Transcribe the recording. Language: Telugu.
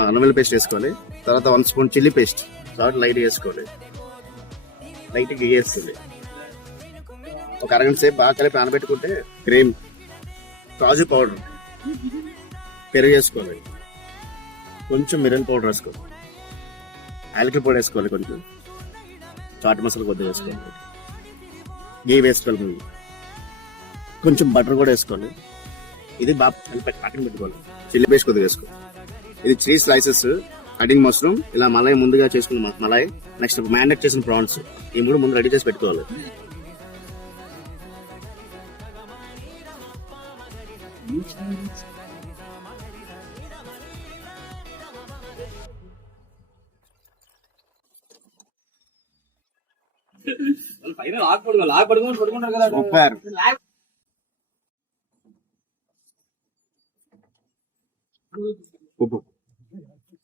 అల్లం వెల్లుల్లి పేస్ట్ వేసుకోవాలి. తర్వాత 1 స్పూన్ చిల్లీ పేస్ట్, తర్వాత లైట్ వేసుకోవాలి. లైట్ గీ వేస్తుంది. ఒక అరగంట సేపు బాగా కలిపి నానబెట్టుకుంటే క్రీమ్, కాజు పౌడర్, పెరుగు వేసుకోవాలి. కొంచెం మిరన్ పౌడర్ వేసుకోవాలి. యాలకుల పొడి వేసుకోవాలి. కొంచెం చాట్ మసాలా కొద్దిగా వేసుకోవాలి. గీ వేసుకోవాలి. ముందు కొంచెం బటర్ కూడా వేసుకోవాలి. ఇది బాగా పక్కన పెట్టుకోవాలి. చిల్లీ పేస్ట్ కొద్దిగా వేసుకోవాలి. ఇది చీజ్ స్లైసెస్, కటింగ్ మష్రూమ్, ఇలా మలాయ్ ముందుగా చేసుకున్న మలాయ్, నెక్స్ట్ మ్యారినేట్ చేసిన ప్రాన్స్, ఈ 3 ముందు రెడీ చేసి పెట్టుకోవాలి. సూపర్. ఉప్పు